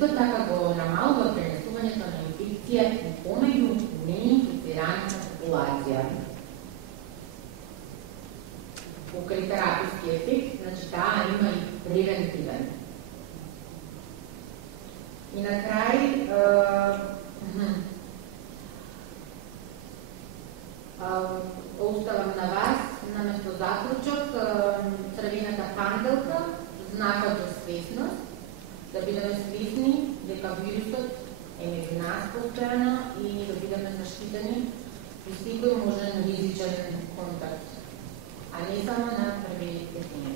исто така го намалува пренесувањето на инфекција и помеѓу неинфицираната популација. Покрај тераписки ефект, значи таа има и превентивен. И на крај, оставам на вас, наместо заклучок, црвената панделка, знакот за свесност, да бидеме свесни дека вирусот е меѓу нас постојано и да бидеме заштитени при секој можен ризичен контакт, а не само на првите дни.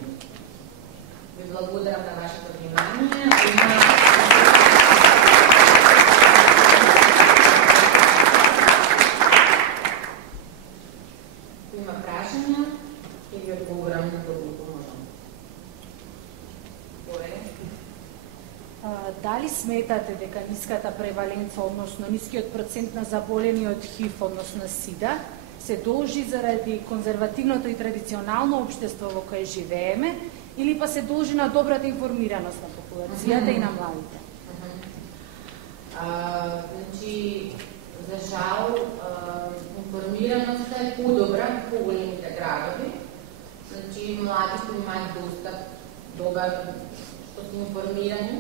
Ви благодарам на вашето внимание. Има прашања и ви одговорам на доколку можам. Дали сметате дека ниската преваленца, односно нискиот процент на заболени од ХИВ, односно СИДА, се должи заради конзервативното и традиционално општество во кое живееме, или па се должи на добрата информираност на популацијата и на младите? Значи, за жал, информираноста е подобра по големите градови. Значи, младите имаат достап добар, што се информирани,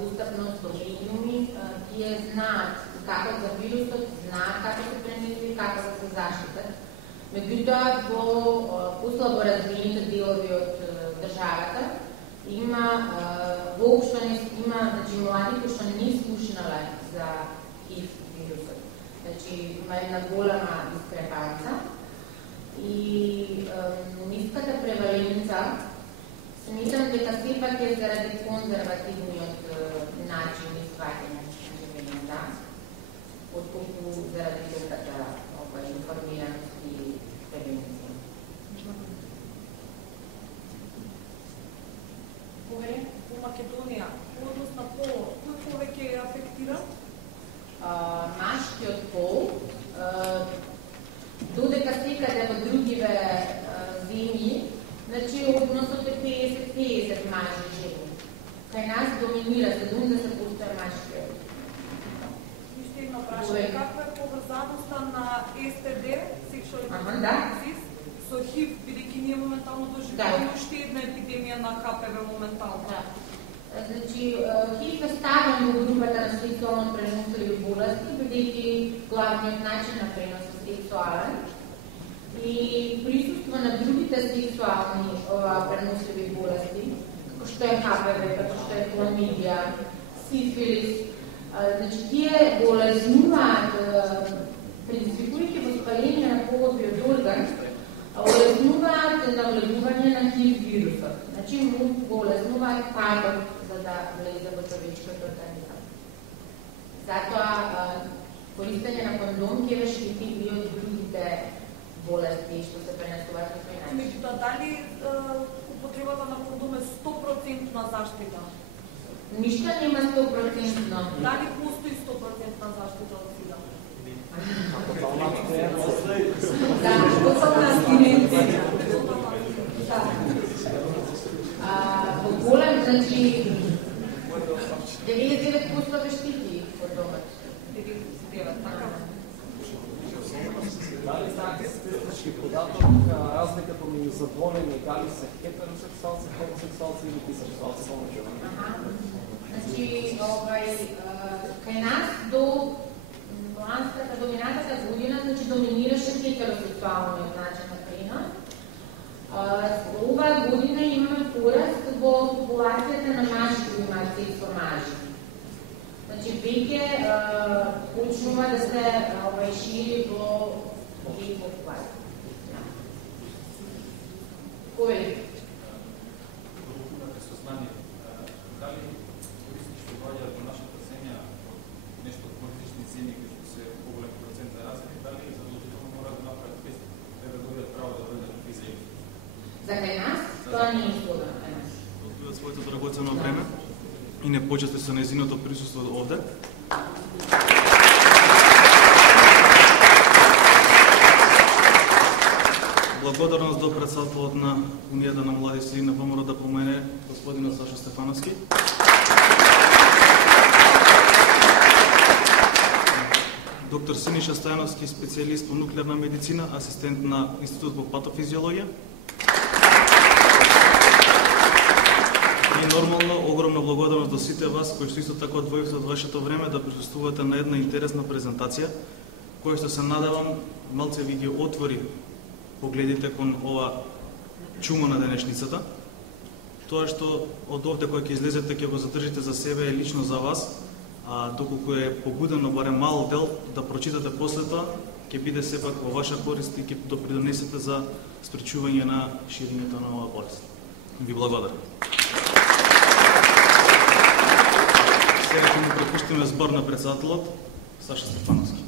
достапност до медиуми, тие знаат како за вирусот, знаат како се пренесува и како да се заштитат. Меѓутоа, во послабо развиените делови од државата има воопшто не има, значи млади кои што не слушнале за ХИВ вирусот. Значи има една голема дискрепанца и ниската преваленца сметам дека сепак е заради конзервативниот начин на сваќање на живењето, отколку заради добрата информираност и превенција. Во Македонија, односно полот, кој повеќе е афектиран? Машкиот пол, додека секаде во другиве земји, значи односот е 50-50 мажи и жени. Кај нас доминира 70% машкиот. Иште едно прашање, каква е поврзаноста на СТД, sexual disease, со ХИВ, бидејќи ние моментално доживуваме уште една епидемија на ХПВ моментално? Значи, ХИВ е ставен во групата на сексуално преносливи болести, бидејќи главниот начин на пренос е сексуален и присуства на другите сексуални преносливи болести, како што е ХПВ, како што е хламидија, сифилис. Значи, тие болезнуваат, предизвикувајќи воспаление на половиот орган, болезнуваат навлегување на ХИВ вирусот. Значи, му болезнуваат патот за да влезе во човечкиот организам. Затоа, користење на кондом ќе штити и од другите болести што се пренесуваат на тој начин. Меѓутоа, дали употребата на кондом е 100% заштита? Ништо нема 100%. Дали постои 100% заштита од СИДА? Тотална абстиненција. Во голем, значи 99% ве штити од домот. 99, така. Дали знаете статистички податок разликата меѓу заболени дали се хетеросексуалци, хомосексуалци или бисексуалци? Значи, кај нас до ланската доминатата година, значи доминираше хетеросексуалниот начин на пренос. Оваа година имаме пораст во популацијата на мажи кои имаат секс со мажи. Значи, веќе почнува да се шири во геј популација. Кој? Дали користни што доаѓаат во нашата земја нешто од политични цени кои што се поголем процент заразени, дали задолжително мора да направат тест да добијат право да дојдат во земја? За кај нас, тоа не е слободно кај нас. Одбиват своето драгоцено време и не почесте со нејзиното присуство овде. Благодарност до председателот на Унијата на млади сили на ВМРО да помене господинот Сашо Стефановски. доктор Синиша Стојановски, специјалист по нуклеарна медицина, асистент на Институт по патофизиологија. И нормално, огромна благодарност до сите вас, кои што исто така одвоивте од вашето време да присуствувате на една интересна презентација, која што се надевам малце ви ги отвори погледите кон ова чумо на денешницата. Тоа што од овде кој ќе излезете, ќе го задржите за себе е лично за вас, а доколку е побудено барем мал дел да прочитате после тоа, ќе биде сепак во ваша корист и ќе допринесете за спречување на ширењето на оваа болест. Ви благодарам. Сега ќе му препуштиме збор на председателот Саша Стефановски.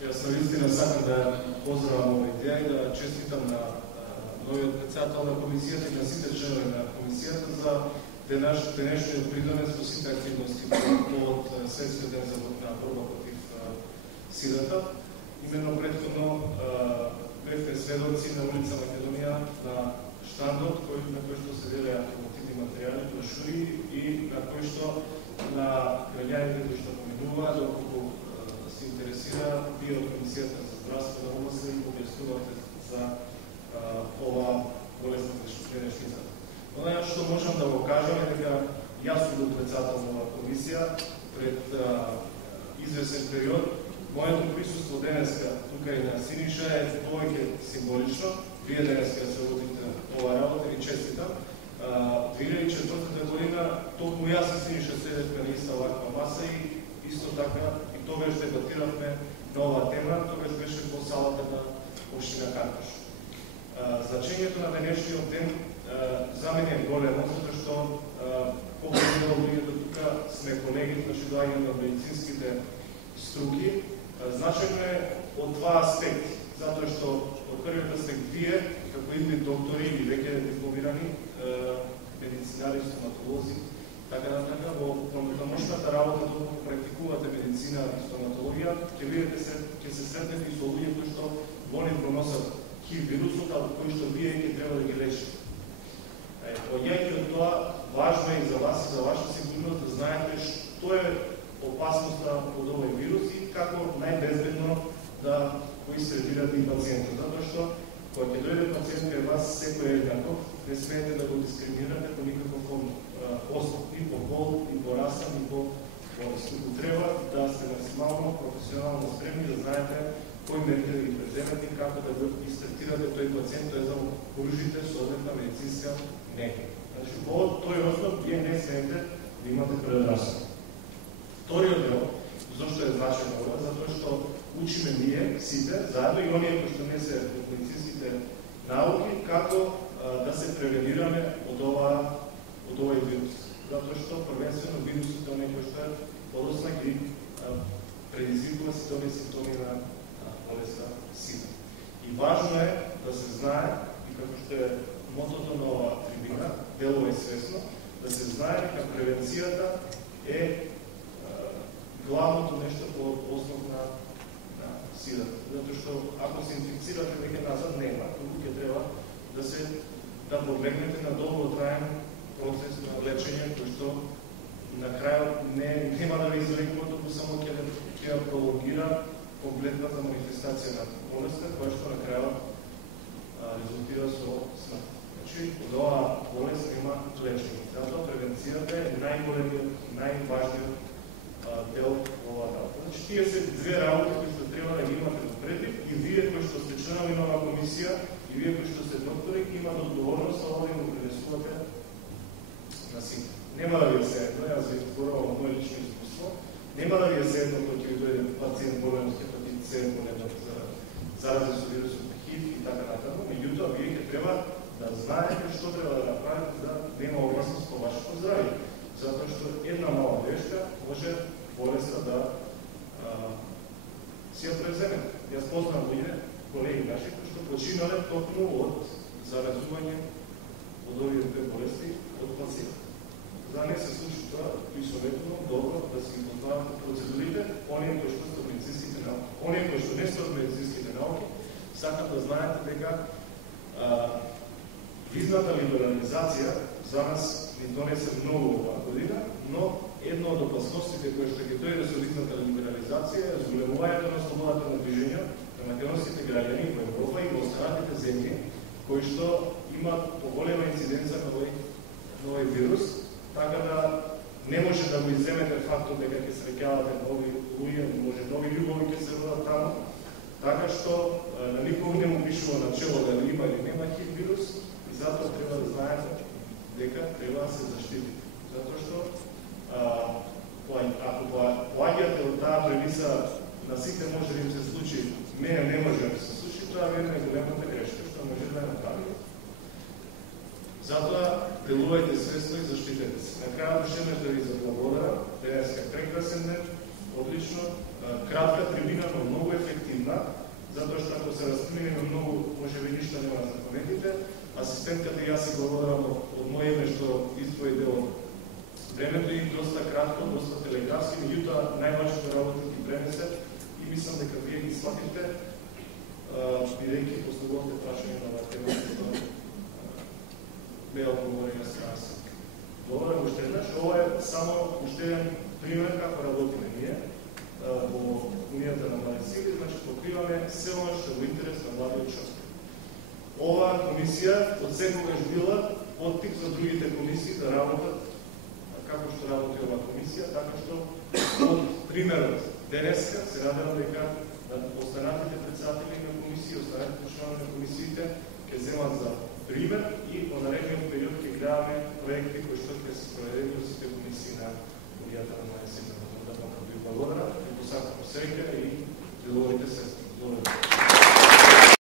Јас навистина сакам да поздравам ова идеја и да честитам на новиот председател на комисијата и на сите членови на комисијата за денешниот придонес во сите активности од Светскиот ден за борба против сидата. Именно претходно бевме сведоци на улица Македонија на штандот на кој што се делеа информативни материјали, брошури и на кој што на граѓаните кои што поминуваат, доколку се интересира, вие од Комисијата за здравствена област и објаснувате за ова болесна денешница. Оно што можам да го кажам е дека јас сум бил председател на оваа комисија пред известен период. Моето присуство денеска тука и на Синиша е повеќе символично. Вие денеска се водите ова работа и честитам. 2004 година токму јас и Синиша седевме на иста ваква маса и исто така и тогаш дебатиравме на оваа тема, тогаш беше во салата на општина Картош. Значењето на денешниот ден за мене е големо, затоа што погледно луѓето тука сме колеги, значи доаѓаме од медицинските струки. Значено е од два аспекти, затоа што од првиот аспект вие, како идни доктори или веќе дипломирани медицинари, стоматолози, така во промеждуношната работа доколку практикувате медицина и стоматологија, ќе видите ќе се сретнете и со луѓе кои што во нив го носат ХИВ вирусот, а кои што вие ќе треба да ги лечите. Поѓајќи од тоа, важно е и за вас и за ваша сигурност да знаете што е опасноста од овој вирус и како најбезбедно да го истретирате и пациентот. Затоа што кога ќе дојде пациент кај вас, секој е еднаков, не смеете да го дискриминирате по никаков основ, и по пол, и по раса, и по болест. Треба да сте максимално професионално спремни, да знаете кои мерки да ги преземете и како да го истретирате тој пациент, тој да го поружите соодветна медицинска нега. Значи, по тој основ вие не смеете да имате предрасуд. Вториот дел, зашто е значено ова, затоа што учиме ние сите, заедно и оние кои што не се од медицинските науки, како да се превенираме од овој вирус. Затоа што првенствено вирусот е некој што е подосна ги предизвикува сите симптоми на болеста сида. И важно е да се знае, и како што е мотото на оваа трибина, делува и свесно, да се знае дека превенцијата е главното нешто по основ на сидата. Затоа што ако се инфицирате веќе назад нема, туку ќе треба да подлегнете на долготраен процес на лечење, кој што на крајот нема да ви излекува, туку само ќе ја прологира комплетната манифестација на болеста, која што на крајот резултира со смрт. Значи, од оваа болест има лечење. Затоа превенцијата е најголемиот, најважниот дел во оваа работа. Значи, тие се две работи кои што треба да ги имате допред и вие кои што сте членови на оваа комисија и вие кои што сте доктори имате одговорност да ова го пренесувате на сите. Нема да ви е седно, јас ви зборувам од моје лично искуство, нема да ви е седно кога ќе ви дојде пациент болен од хепатит С, болен од заразен со вирусот ХИВ и така натаму, меѓутоа вие ќе треба да знаете што треба да направите за да нема опасност по вашето здравје. Затоа што една мала грешка може болеста да си ја преземе. Јас познавам луѓе, колеги наши, кои што починале токму од заразување од овие две болести од пациент. За да не се случи тоа, и советувам добро да се ги познават процедурите, оние кои што се од медицинските науки. Оние кои што не се од медицинските науки, сакат да знаете дека визната либерализација за нас ни донесе многу оваа година, но една од опасностите кои што ги дојде со личната либерализација е зголемувањето на слободата на движење на македонските граѓани во Европа и во останатите земји кои што имаат поголема инциденца на овој вирус, така да не може да го изземете фактот дека ќе среќавате нови луѓе, може нови љубови ќе се родат таму, така што на никога не му пишува на чело дали има или нема ХИВ вирус и затоа треба да знаете дека треба да се заштити. Затоа што ако поаѓате од таа премиса на сите може да им се случи, мене не може да се случи, тоа верно е големата грешка што може да направи. Затоа делувајте свесно и заштитете се. На крајот уште еднаш да ви заблагодарам. Денес е прекрасен ден, одлично, кратка трибина, но многу ефективна, затоа што ако се распреминеме многу, можеби ништо нема да запаметите. Асистентката и јас си благодарам од моје име што издвои дел од времето и доста кратко, доста телеграфски, меѓутоа најважното работи ги пренесе и мислам дека вие ги сватите, бидејќи последовате прашање на оваа тема. Не одговори на страна се. Благодарам уште еднаш. Ова е само уште еден пример како работиме ние во Унијата на млади сили, значи покриваме се оно што е во интерес на младиот човек. Оваа комисија од секогаш била поттик за другите комисии да работат како што работи оваа комисија, така што од примерот денеска се надевам дека останатите председатели на комисии, останатите членови на комисиите ќе земат за пример и во наредниот период ќе гледаме проекти кои што ќе се спроведени во сите комисии на Унијата на млади сили. Да ви благодарам, ви посакам среќа и делувајте се.